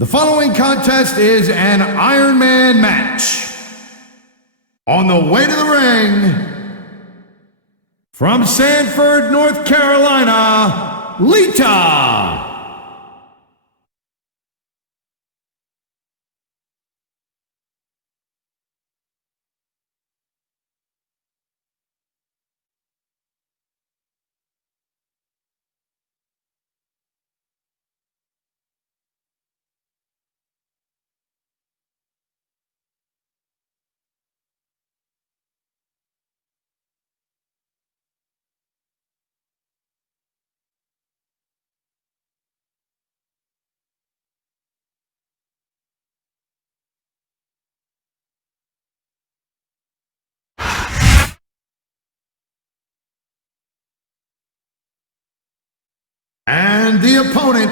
The following contest is an Ironman match. On the way to the ring, from Sanford, North Carolina, Lita. And the opponent,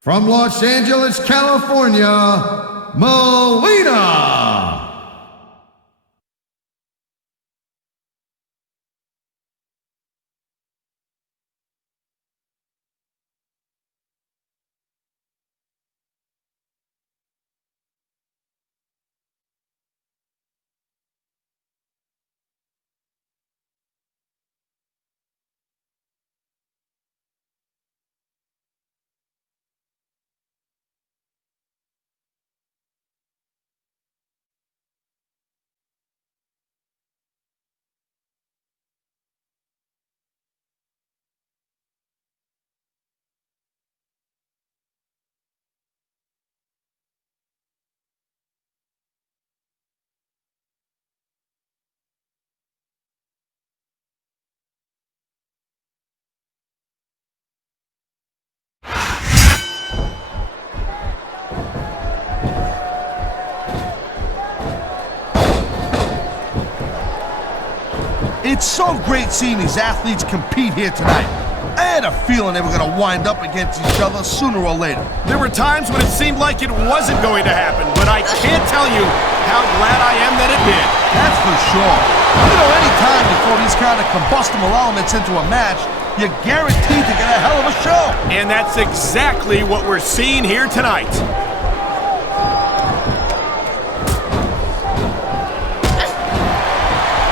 from Los Angeles, California, Melina. It's so great seeing these athletes compete here tonight. I had a feeling they were going to wind up against each other sooner or later. There were times when it seemed like it wasn't going to happen, but I can't tell you how glad I am that it did. That's for sure. You know, any time you throw these kind of combustible elements into a match, you're guaranteed to get a hell of a show. And that's exactly what we're seeing here tonight.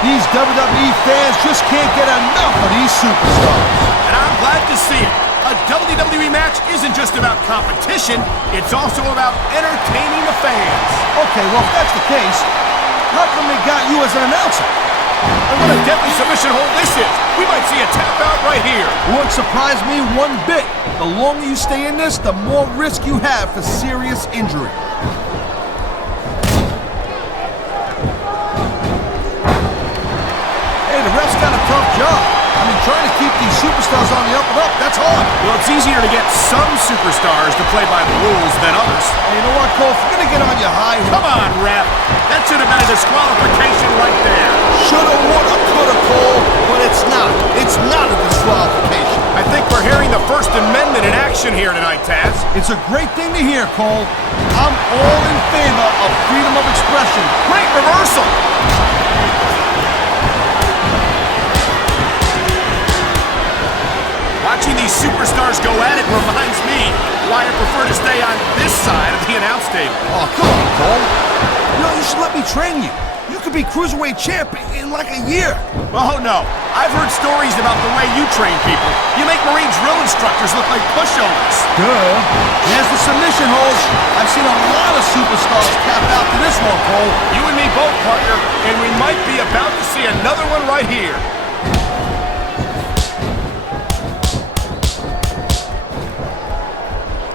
These WWE fans just can't get enough of these superstars. And I'm glad to see it. A WWE match isn't just about competition, it's also about entertaining the fans. Okay, well, if that's the case, how come they got you as an announcer? And what a deadly submission hold this is. We might see a tap out right here. Won't surprise me one bit. The longer you stay in this, the more risk you have for serious injury. The ref's got a tough job. I mean, trying to keep these superstars on the up and up, that's hard. Well, it's easier to get some superstars to play by the rules than others. Hey, you know what, Cole? If you're going to get on your high... Come on, ref. That should have been a disqualification right there. Shoulda, woulda, coulda, Cole, but it's not. It's not a disqualification. I think we're hearing the First Amendment in action here tonight, Taz. It's a great thing to hear, Cole. I'm all in favor of freedom of expression. Great reversal. Watching these superstars go at it reminds me why I prefer to stay on this side of the announce table. Oh, come on, Cole. You know, you should let me train you. You could be Cruiserweight champ in like a year. Oh, no. I've heard stories about the way you train people. You make Marine drill instructors look like pushovers. Duh. There's the submission hold. I've seen a lot of superstars tap out to this one, Cole. You and me both, partner, and we might be about to see another one right here.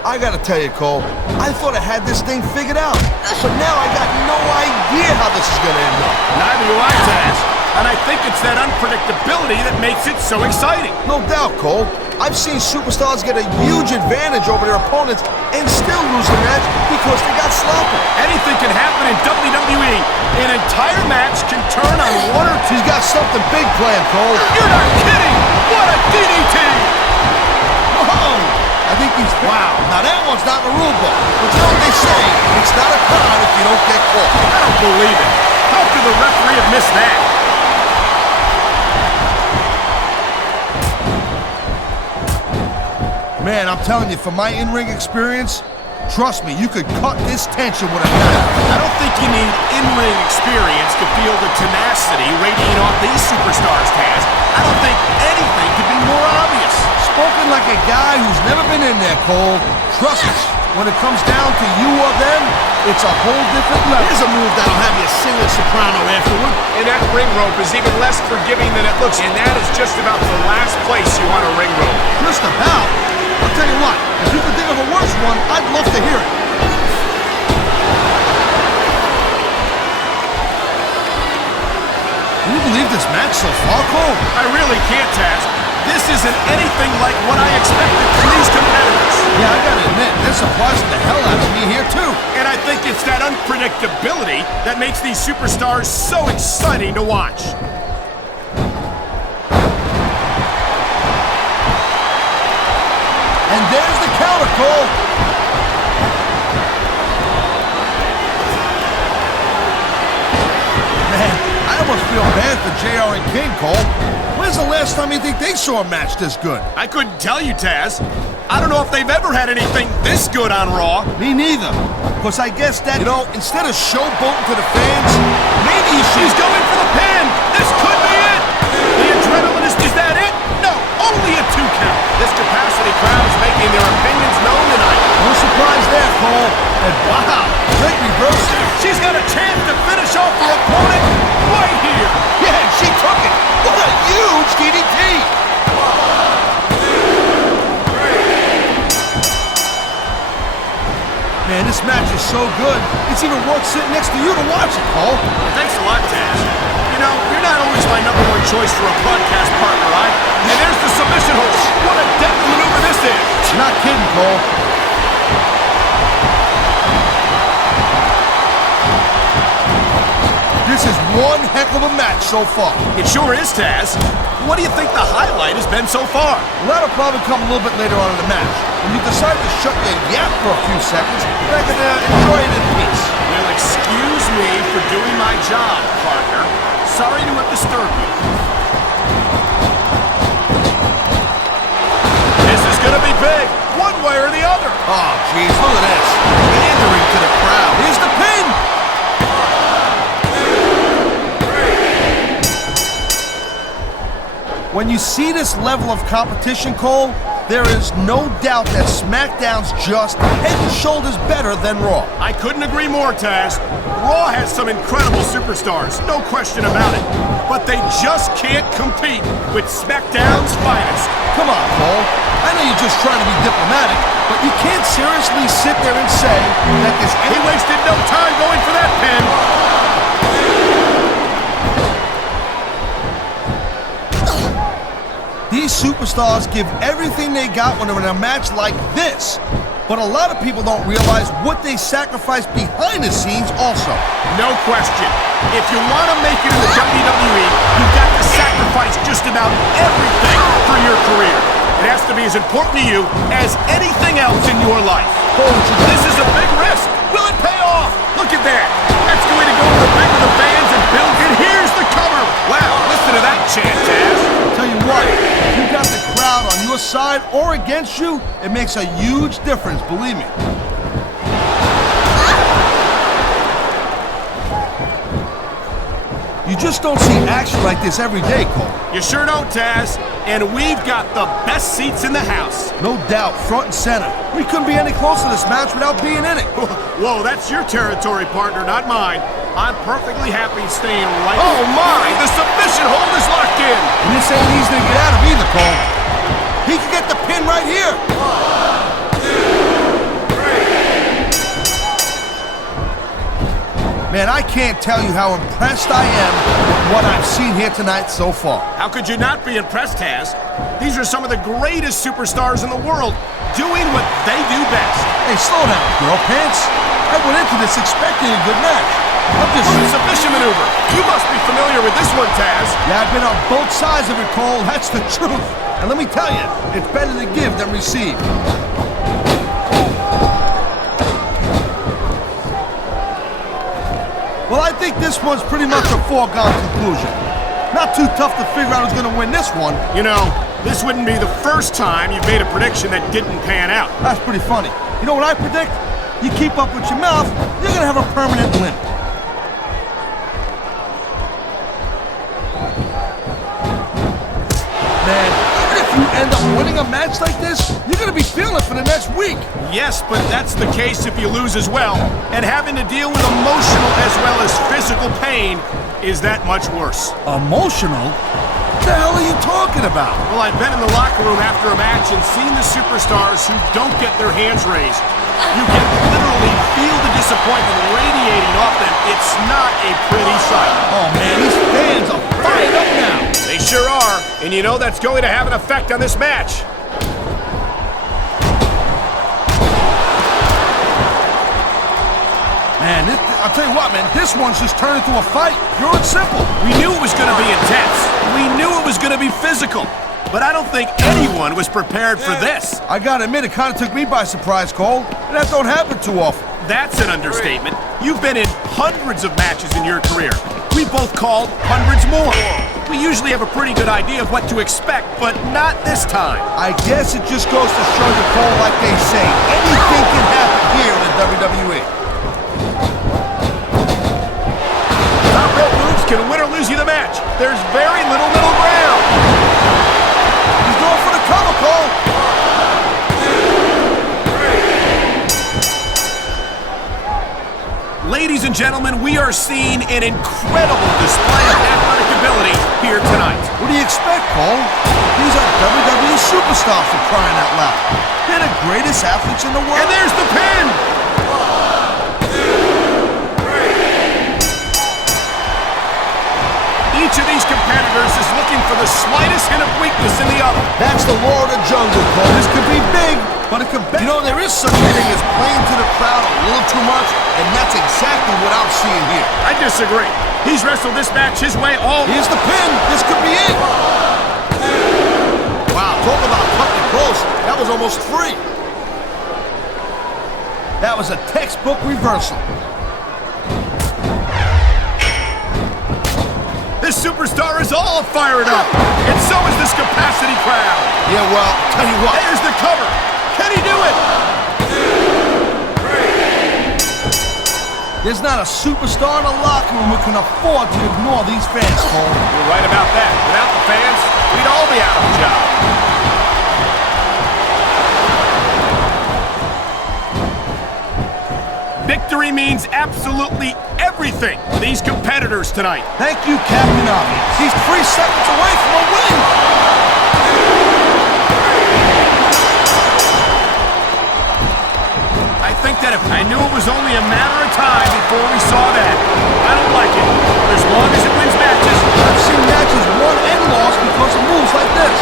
I gotta tell you, Cole, I thought I had this thing figured out, but now I got no idea how this is gonna end up. Neither do I, Taz. And I think it's that unpredictability that makes it so exciting. No doubt, Cole. I've seen superstars get a huge advantage over their opponents and still lose the match because they got sloppy. Anything can happen in WWE. An entire match can turn on one or two. He's got something big planned, Cole. You're not kidding! What a DDT! Whoa! I think he's... Wow. Now that one's not in the rule book. But you know what they say? It's not a crime if you don't get caught. I don't believe it. How could the referee have missed that? Man, I'm telling you, from my in-ring experience, Trust me, you could cut this tension with a knife. I don't think you need in-ring experience to feel the tenacity radiating off these superstars, Taz. I don't think anything could be more obvious. Spoken like a guy who's never been in there, Cole. Trust me, when it comes down to you or them, it's a whole different level. Here's a move that'll have you sing a soprano afterward. And that ring rope is even less forgiving than it looks. And that is just about the last place you want a ring rope. Just about. I'll tell you what, if you can think of a worse one, I'd love to hear it. Can you believe this match so far, Cole? I really can't, Taz. This isn't anything like what I expected from these competitors. Yeah, I gotta admit, they're surprising the hell out of me here, too. And I think it's that unpredictability that makes these superstars so exciting to watch. And there's the counter, Cole. Man, I almost feel bad for JR and King, Cole. When's the last time you think they saw a match this good? I couldn't tell you, Taz. I don't know if they've ever had anything this good on Raw. Me neither. Because I guess that, instead of showboating to the fans, maybe you should... He's going for the pin! This could be it! The adrenaline is that it? No, only a 2 count. This capacity crowd is making their opinions known tonight. No surprise there, Cole. And wow, great reversal. She's got a chance to finish off her opponent right here. Yeah, and she took it. What a huge DDT. Man, this match is so good, it's even worth sitting next to you to watch it, Cole. Thanks a lot, Taz. You know, you're not always my #1 choice for a podcast partner, right? And there's the submission hold. What a deadly maneuver this is. You're not kidding, Cole. This is one heck of a match so far. It sure is, Taz. What do you think the highlight has been so far? Well, that'll probably come a little bit later on in the match. When you decide to shut your yap for a few seconds, then I can enjoy it in peace. Well, excuse me for doing my job, partner. Sorry to have disturbed you. This is gonna be big, one way or the other. Oh, jeez, look at this. Pandering to the crowd. Here's the pin. When you see this level of competition, Cole, there is no doubt that SmackDown's just head and shoulders better than Raw. I couldn't agree more, Taz. Raw has some incredible superstars, no question about it. But they just can't compete with SmackDown's finest. Come on, Cole. I know you're just trying to be diplomatic, but you can't seriously sit there and say that this... He wasted no time going for that pin. These superstars give everything they got when they're in a match like this. But a lot of people don't realize what they sacrifice behind the scenes also. No question. If you want to make it in the WWE, you've got to sacrifice just about everything for your career. It has to be as important to you as anything else in your life. This is a big risk. Will it pay off? Look at that. That's going to go to the back of the fans and build. And here's the cover. Wow, listen to that chant, Taz. Tell you what, if you got the crowd on your side or against you, it makes a huge difference, believe me. You just don't see action like this every day, Cole. You sure don't, Taz. And we've got the best seats in the house. No doubt, front and center. We couldn't be any closer to this match without being in it. Whoa, that's your territory, partner, not mine. I'm perfectly happy staying right... Oh, my! The submission hold is locked in! And this ain't easy to get out of either, Cole. He can get the pin right here. 1, 2, 3. Man, I can't tell you how impressed I am with what I've seen here tonight so far. How could you not be impressed, Taz? These are some of the greatest superstars in the world doing what they do best. Hey, slow down, girl pants. I went into this expecting a good match. Submission maneuver. You must be familiar with this one, Taz. Yeah, I've been on both sides of it, Cole. That's the truth. And let me tell you, it's better to give than receive. Well, I think this one's pretty much a foregone conclusion. Not too tough to figure out who's going to win this one. You know, this wouldn't be the first time you've made a prediction that didn't pan out. That's pretty funny. You know what I predict? You keep up with your mouth, you're gonna have a permanent limp. Man, even if you end up winning a match like this, you're gonna be feeling it for the next week. Yes, but that's the case if you lose as well. And having to deal with emotional as well as physical pain is that much worse. Emotional? What the hell are you talking about? Well, I've been in the locker room after a match and seen the superstars who don't get their hands raised. You can literally feel the disappointment radiating off them. It's not a pretty sight. Oh man, these fans are fired up now. They sure are, and you know that's going to have an effect on this match. Man, I'll tell you what, man, this one's just turned into a fight. Pure and simple. We knew it was going to be intense. We knew it was going to be physical. But I don't think anyone was prepared for this. I gotta admit, it kind of took me by surprise, Cole. And that don't happen too often. That's an understatement. You've been in hundreds of matches in your career. We both called hundreds more. We usually have a pretty good idea of what to expect, but not this time. I guess it just goes to show you, Cole, like they say, anything can happen here in the WWE. Top rope moves can win or lose you the match. There's very little middle ground. He's going for the cover, Cole. Ladies and gentlemen, we are seeing an incredible display of athletic ability here tonight. What do you expect, Cole? These are WWE superstars for crying out loud. They're the greatest athletes in the world. And there's the pin! Each of these competitors is looking for the slightest hint of weakness in the other. That's the law of the jungle, Cole. This could be big, but it could be... You know, there is such a thing as playing to the crowd a little too much, and that's exactly what I'm seeing here. I disagree. He's wrestled this match his way all... Here's the pin. This could be it. Wow, talk about cutting it close. That was almost free. That was a textbook reversal. This superstar is all fired up, and so is this capacity crowd. Yeah, well, tell you what. There's the cover. Can he do it? There's not a superstar in the locker room who can afford to ignore these fans, Cole. You're right about that. Without the fans, we'd all be out of a job. Victory means absolutely everything to these competitors tonight. Thank you, Captain Obvious. He's 3 seconds away from a win. I think that if I knew it was only a matter of time before we saw that, I don't like it. But as long as it wins matches, I've seen matches won and lost because of moves like this.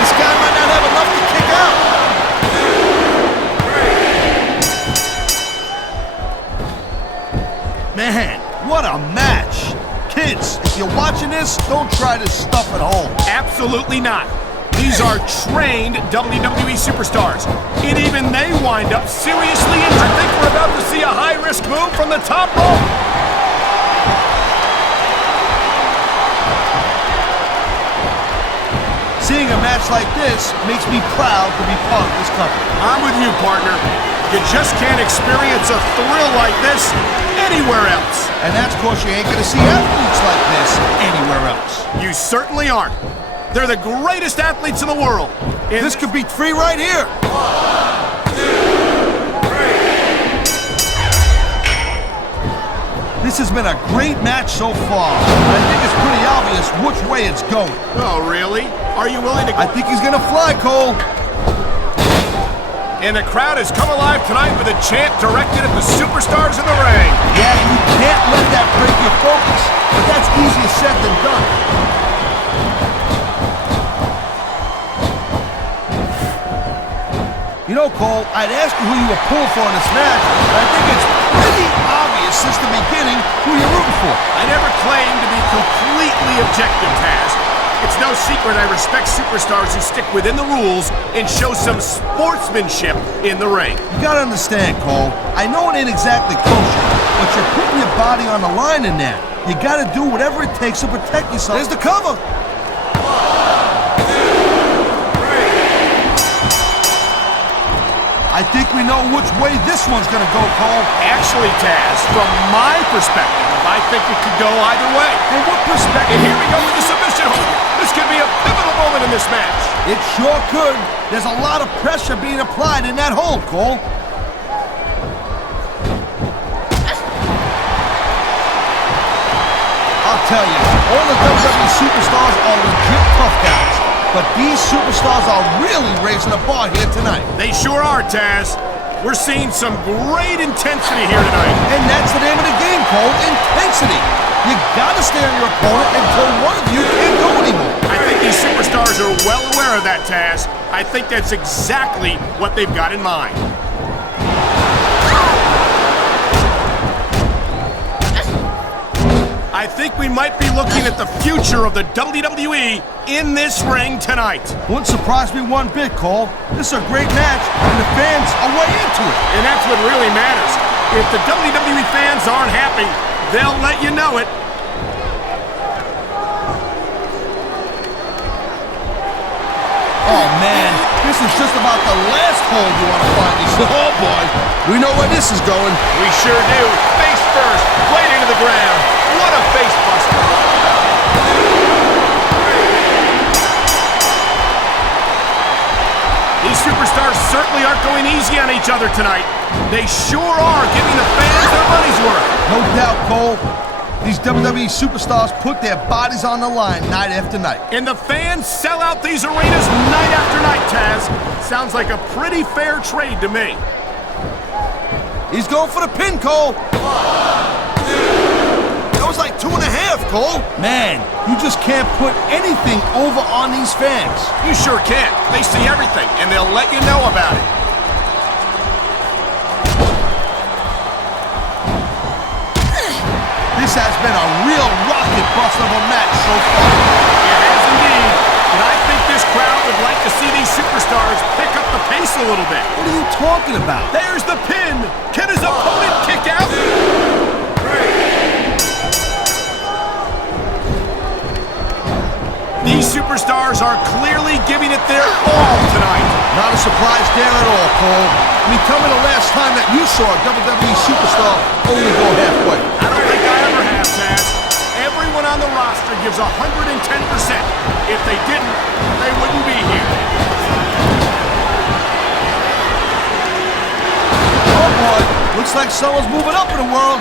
This guy might not have enough to kick out. Man, what a match. Kids, if you're watching this, don't try this stuff at home. absolutely not. These are trained WWE superstars, and even they wind up seriously injured. I think we're about to see a high-risk move from the top rope. Seeing a match like this makes me proud to be part of this company. I'm with you, partner. You just can't experience a thrill like this anywhere else. And that's because you ain't gonna see athletes like this anywhere else. You certainly aren't. They're the greatest athletes in the world. And This could be 3 right here. This has been a great match so far. I think it's pretty obvious which way it's going. Oh, really? Are you willing to go? I think he's gonna fly, Cole. And the crowd has come alive tonight with a chant directed at the superstars in the ring. Yeah, you can't let that break your focus, but that's easier said than done. You know, Cole, I'd ask you who you were pulling for in this match, but I think it's pretty obvious since the beginning who you're rooting for. I never claimed to be completely objective, Taz. It's no secret I respect superstars who stick within the rules and show some sportsmanship in the ring. You gotta understand, Cole, I know it ain't exactly kosher, but you're putting your body on the line in there. You gotta do whatever it takes to protect yourself. There's the cover. I I think we know which way this one's gonna go, Cole. Actually, Taz, from my perspective, I think it could go either way. From what perspective? And here we go with the submission hold. This could be a pivotal moment in this match. It sure could. There's a lot of pressure being applied in that hold, Cole. I'll tell you, all the WWE superstars are legit tough guys, but these superstars are really raising the bar here tonight. They sure are, Taz. We're seeing some great intensity here tonight. And that's the name of the game, Cole, intensity. You gotta stare at your opponent until one of you can't go anymore. I think these superstars are well aware of that, Taz. I think that's exactly what they've got in mind. I think we might be looking at the future of the WWE in this ring tonight. Wouldn't surprise me one bit, Cole. This is a great match, and the fans are way into it. And that's what really matters. If the WWE fans aren't happy, they'll let you know it. Oh, man, this is just about the last hold you want to find yourself. Oh, boy, we know where this is going. We sure do. Face first, right into the ground. What a face buster. These superstars certainly aren't going easy on each other tonight. They sure are giving the fans their money's worth. No doubt, Cole. These WWE superstars put their bodies on the line night after night. And the fans sell out these arenas night after night, Taz. Sounds like a pretty fair trade to me. He's going for the pin, Cole. 1, 2. That was like 2.5, Cole. Man, you just can't put anything over on these fans. You sure can. They see everything, and they'll let you know about it. This has been a real rocket bust of a match so far. It has indeed. And I think this crowd would like to see these superstars pick up the pace a little bit. What are you talking about? There's the pin. Can his opponent kick out? These superstars are clearly giving it their all tonight. Not a surprise there at all, Cole. I mean, tell me the last time that you saw a WWE superstar only go halfway. I don't think I ever have, Taz. Everyone on the roster gives 110%. If they didn't, they wouldn't be here. Oh, boy. Looks like someone's moving up in the world.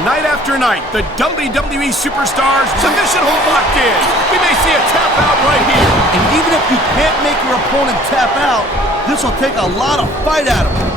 Night after night, the WWE superstars submission hold locked in. We may see a tap out right here. And even if you can't make your opponent tap out, this will take a lot of fight out of him.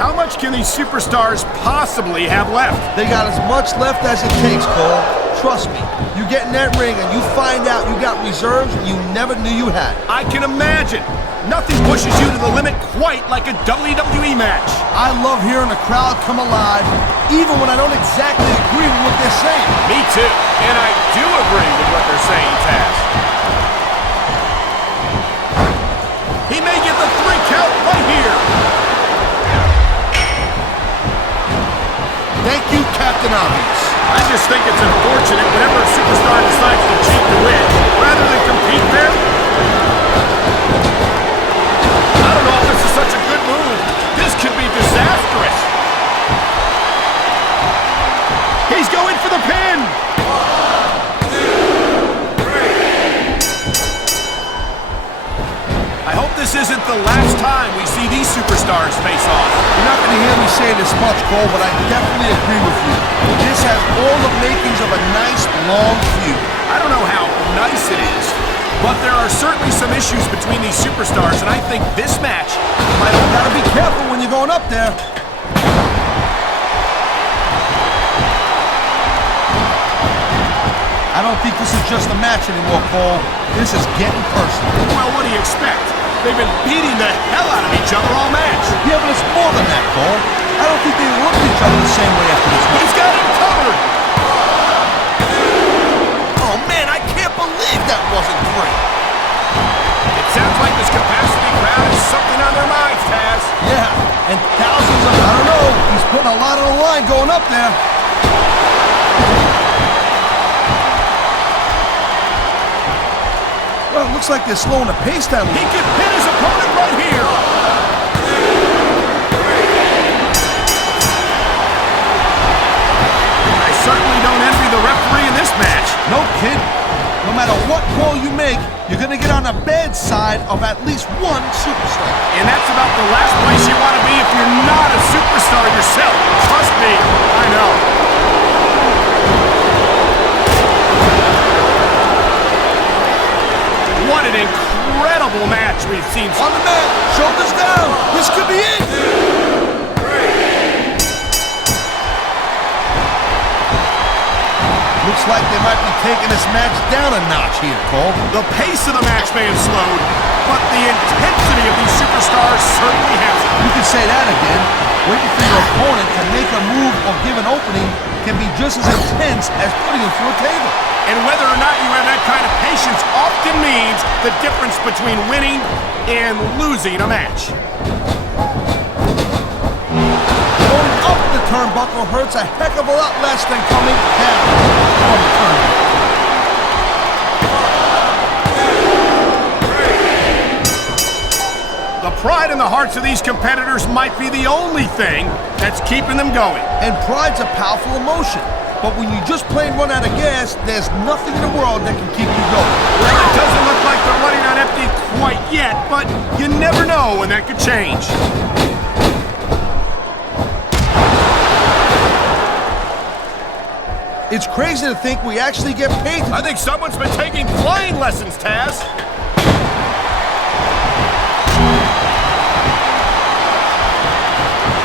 How much can these superstars possibly have left? They got as much left as it takes, Cole. Trust me, you get in that ring and you find out you got reserves you never knew you had. I can imagine. Nothing pushes you to the limit quite like a WWE match. I love hearing the crowd come alive, even when I don't exactly agree with what they're saying. Me too. And I do agree with what they're saying, Taz. He may get the 3 count right here. Thank you, Captain Obvious. I just think it's unfortunate whenever a superstar decides to cheat to win, rather than compete there. I don't know if this is such a good move. This could be disastrous. He's going for the pin. 1, 2, 3. I hope this isn't the last time we see these superstars face off. You're not going to hear me say this much, Cole, but I definitely agree with you. This has all the makings of a nice, long feud. I don't know how nice it is, but there are certainly some issues between these superstars, and I think this match might have Gotta be careful when you're going up there. I don't think this is just a match anymore, Cole. This is getting personal. Well, what do you expect? They've been beating the hell out of each other all match. Yeah, but it's more than that, Cole. I don't think they look at each other the same way after this match. He's got him covered. Oh, man, I can't believe that wasn't 3. It sounds like this capacity crowd has something on their minds, Taz. Yeah, and thousands of, I don't know, he's putting a lot on the line going up there. Looks like they're slowing the pace down. He could pin his opponent right here. I certainly don't envy the referee in this match. No kidding. No matter what call you make, you're going to get on the bad side of at least one superstar. And that's about the last place you want to be if you're not a superstar yourself. Trust me, I know. What an incredible match we've seen. On the mat, shoulders down. This could be it. Looks like they might be taking this match down a notch here, Cole. The pace of the match may have slowed, but the intensity of these superstars certainly hasn't. You can say that again. Waiting for your opponent to make a move or give an opening can be just as intense as putting him through a table. And whether or not you have that kind of patience often means the difference between winning and losing a match. Going up the turnbuckle hurts a heck of a lot less than coming down from the turnbuckle. The pride in the hearts of these competitors might be the only thing that's keeping them going. And pride's a powerful emotion. But when you just plain run out of gas, there's nothing in the world that can keep you going. Well, it doesn't look like they're running on empty quite yet, but you never know when that could change. It's crazy to think we actually get paid. I think someone's been taking flying lessons, Taz.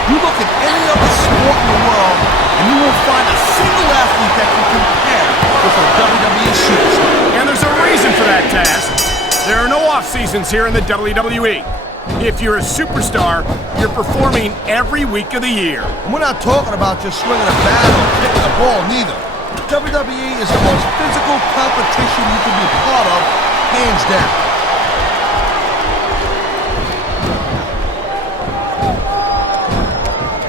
You look at any other sport in the world, and you won't find a single athlete that can compare with a WWE superstar. And there's a reason for that, Taz. There are no off-seasons here in the WWE. If you're a superstar, you're performing every week of the year. And we're not talking about just swinging a bat or kicking a ball, neither. WWE is the most physical competition you can be part of, hands down.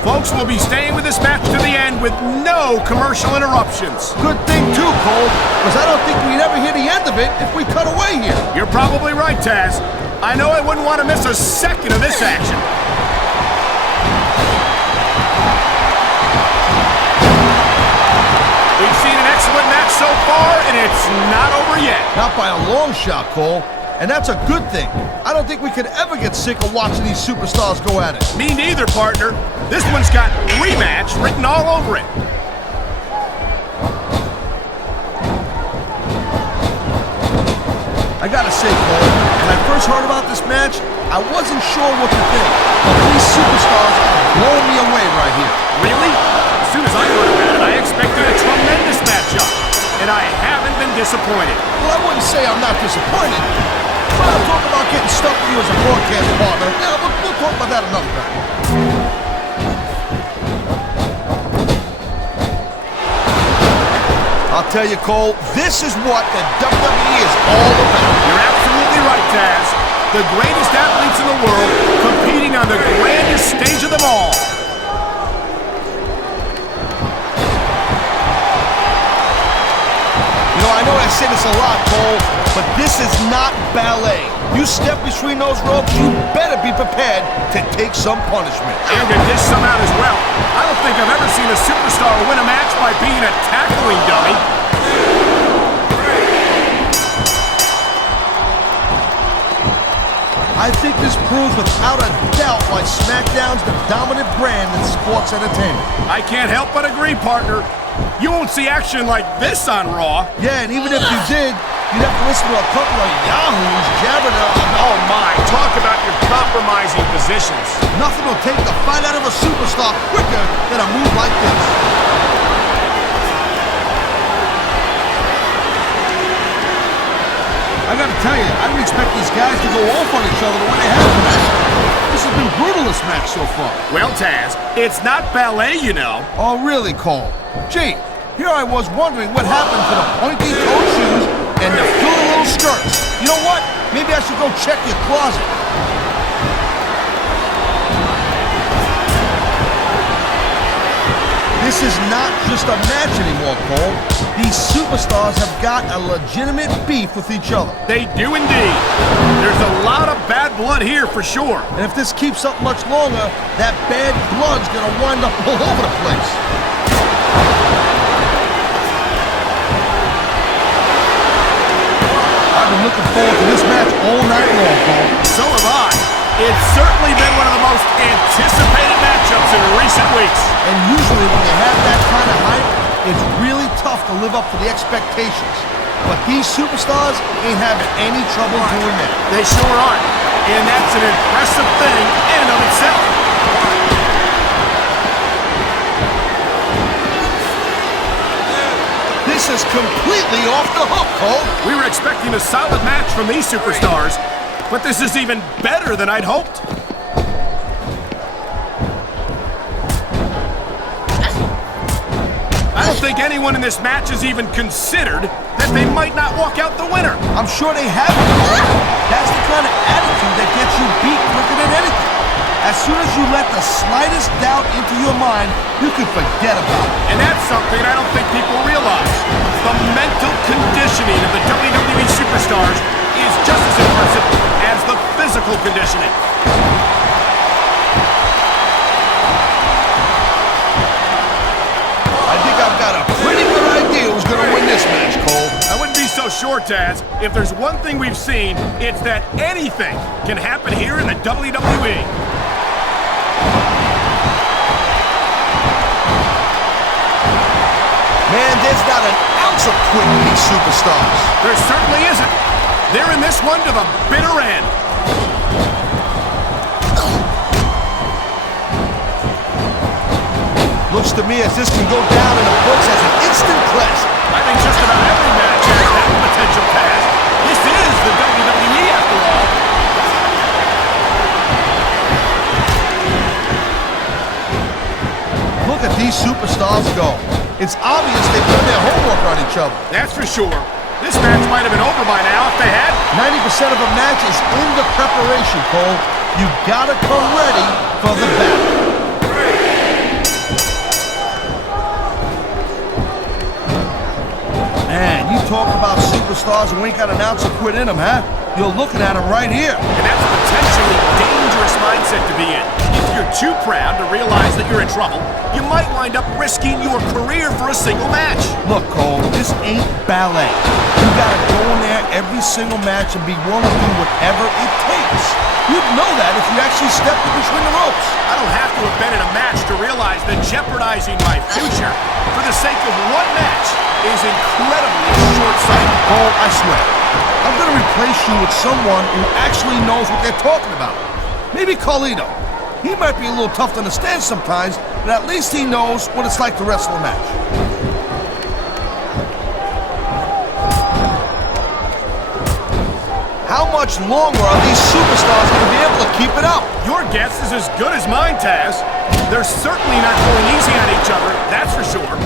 Folks will be staying with this match to the end with no commercial interruptions. Good thing too, Cole, because I don't think we'd ever hear the end of it if we cut away here. You're probably right, Taz. I know I wouldn't want to miss a second of this action. We've seen an excellent match so far, and it's not over yet. Not by a long shot, Cole. And that's a good thing. I don't think we could ever get sick of watching these superstars go at it. Me neither, partner. This one's got rematch written all over it. I gotta say, Cole, when I first heard about this match, I wasn't sure what to think. But these superstars are blowing me away right here. Really? As soon as I heard about it, I expected a tremendous matchup. And I haven't been disappointed. Well, I wouldn't say I'm not disappointed. But I'm talking about getting stuck with you as a broadcast partner. Yeah, we'll talk about that another time. I'll tell you, Cole, this is what the WWE is all about. You're absolutely right, Taz. The greatest athletes in the world competing on the grandest stage of them all. You know, I know I say this a lot, Cole, but this is not ballet. You step between those ropes, you better be prepared to take some punishment. And to dish some out as well. I don't think I've ever seen a superstar win a match by being a tackling dummy. I think this proves without a doubt why SmackDown's the dominant brand in sports entertainment. I can't help but agree, partner. You won't see action like this on Raw. Yeah, and even if you did, you'd have to listen to a couple of yahoos jabbering on. Oh my, talk about your compromising positions. Nothing will take the fight out of a superstar quicker than a move like this. I gotta tell you, I didn't expect these guys to go off on each other the way they have tonight. This has been brutal, this match so far. Well, Taz, it's not ballet, you know. Oh, really, Cole? Gee, here I was wondering what happened to the pointy-toed shoes and the frilly little skirts. You know what? Maybe I should go check your closet. This This is not just a match anymore, Cole. These superstars have got a legitimate beef with each other. They do indeed. There's a lot of bad blood here for sure. And if this keeps up much longer, that bad blood's gonna wind up all over the place. I've been looking forward to this match all night long, Cole. So have I. It's certainly been one of the most anticipated matchups in recent weeks. And usually when you have that kind of hype, it's really tough to live up to the expectations. But these superstars ain't having any trouble doing that. They sure aren't. And that's an impressive thing in and of itself. This is completely off the hook, Cole. We were expecting a solid match from these superstars, but this is even better than I'd hoped. I don't think anyone in this match has even considered that they might not walk out the winner. I'm sure they haven't, Cole. That's the kind of attitude that gets you beat quicker than anything. As soon as you let the slightest doubt into your mind, you can forget about it. And that's something I don't think people realize. The mental conditioning of the WWE superstars is just as impressive as the physical conditioning. I think I've got a pretty good idea who's going to win this match, Cole. I wouldn't be so sure, Taz. If there's one thing we've seen, it's that anything can happen here in the WWE. Man, there's not an ounce of quit in these superstars. There certainly isn't. They're in this one to the bitter end. Looks to me as this can go down in the books as an instant classic. I think just about every match has that potential, Taz. This is the WWE after all. Look at these superstars go. It's obvious they've done their homework on each other. That's for sure. This match might have been over by now if they had. 90% of a match is in the preparation, Cole. You gotta come ready for the battle. Man, you talk about superstars who ain't got an ounce of quit in them, huh? You're looking at them right here. And that's a potentially dangerous mindset to be in. If you're too proud to realize that you're in trouble, you might wind up risking your career for a single match. Look, Cole, this ain't ballet. You gotta go in there every single match and be willing to do whatever it takes. You'd know that if you actually stepped in between the ropes. I don't have to have been in a match to realize that jeopardizing my future for the sake of one match is incredibly short-sighted. Cole, I swear, I'm gonna replace you with someone who actually knows what they're talking about. Maybe Carlito. He might be a little tough to understand sometimes, but at least he knows what it's like to wrestle a match. How much longer are these superstars going to be able to keep it up? Your guess is as good as mine, Taz. They're certainly not going easy on each other, that's for sure.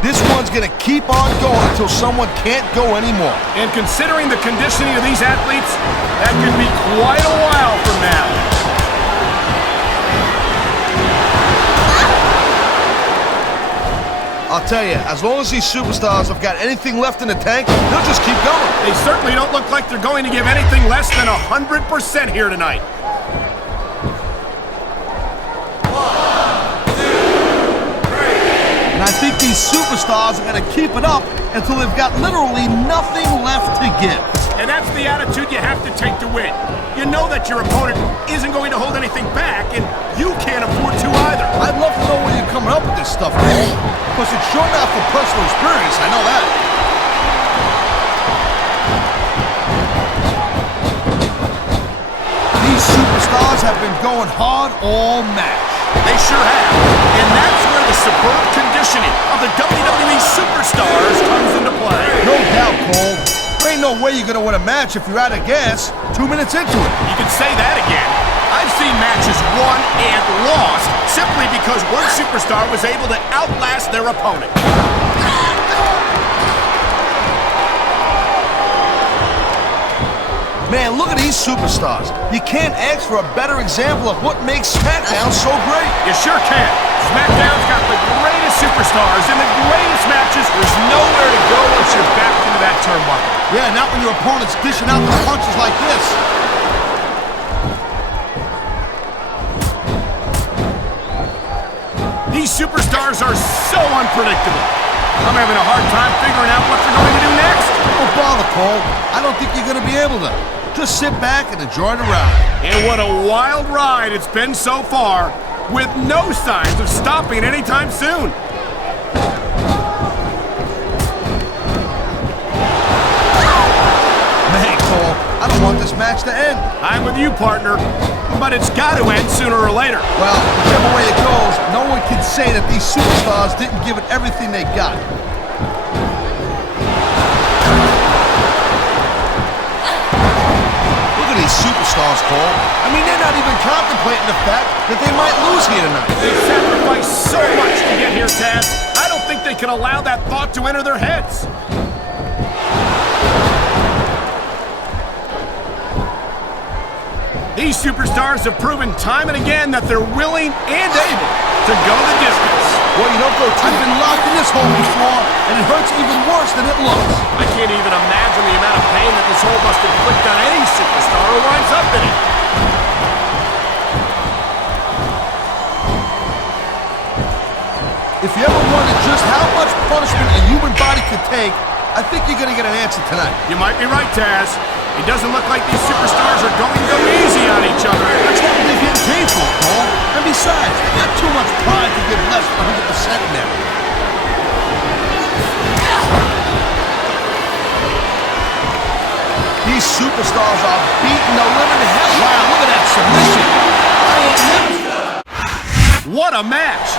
This one's going to keep on going until someone can't go anymore. And considering the conditioning of these athletes, that could be quite a while from now. I'll tell you, as long as these superstars have got anything left in the tank, they'll just keep going. They certainly don't look like they're going to give anything less than 100% here tonight. And I think these superstars are going to keep it up until they've got literally nothing left to give. And that's the attitude you have to take to win. You know that your opponent isn't going to hold anything back, and you can't afford to either. I'd love to know where you're coming up with this stuff, man. Because it's sure not from personal experience, I know that. These superstars have been going hard all match. They sure have. And that's where the superb conditioning of the WWE superstars comes into play. No doubt, Cole. There ain't no way you're gonna win a match if you're out of gas 2 minutes into it. You can say that again. I've seen matches won and lost simply because one superstar was able to outlast their opponent. Man, look at these superstars. You can't ask for a better example of what makes SmackDown so great. You sure can. SmackDown's got the greatest superstars in the greatest matches. There's nowhere to go once you're back into that turnbuckle. Yeah, not when your opponent's dishing out the punches like this. These superstars are so unpredictable. I'm having a hard time figuring out what they're going to do next. Don't bother, Cole. I don't think you're going to be able to. Just sit back and enjoy the ride. And what a wild ride it's been so far, with no signs of stopping anytime soon. Man, Cole, I don't want this match to end. I'm with you, partner, but it's got to end sooner or later. Well, whichever way it goes, no one can say that these superstars didn't give it everything they got. Look at these superstars, Cole. I mean, they're not even contemplating the fact that they might lose here tonight. They sacrificed so much to get here, Taz. I don't think they can allow that thought to enter their heads. These superstars have proven time and again that they're willing and able to go the distance. Well, you don't go too. I've been locked in this hole before, and it hurts even worse than it looks. I can't even imagine the amount of pain that this hole must inflict on any superstar who winds up in it. If you ever wondered just how much punishment a human body could take, I think you're going to get an answer tonight. You might be right, Taz. It doesn't look like these superstars are going to go easy on each other. That's not really getting paid for, Paul. And besides, they got too much pride to give less than 100% in there. These superstars are beating the living hell. Wow, look at that submission. I ain't never... What a match!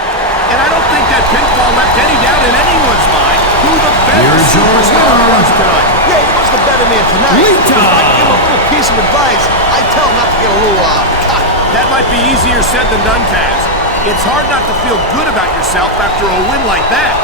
And I don't think that pinfall left any doubt in anyone's mind who the better Here's your superstar winner. was tonight. Yeah, he was the better man tonight. Lita! If I give him a little piece of advice, I'd tell him not to get a little, cocky. That might be easier said than done, Taz. It's hard not to feel good about yourself after a win like that.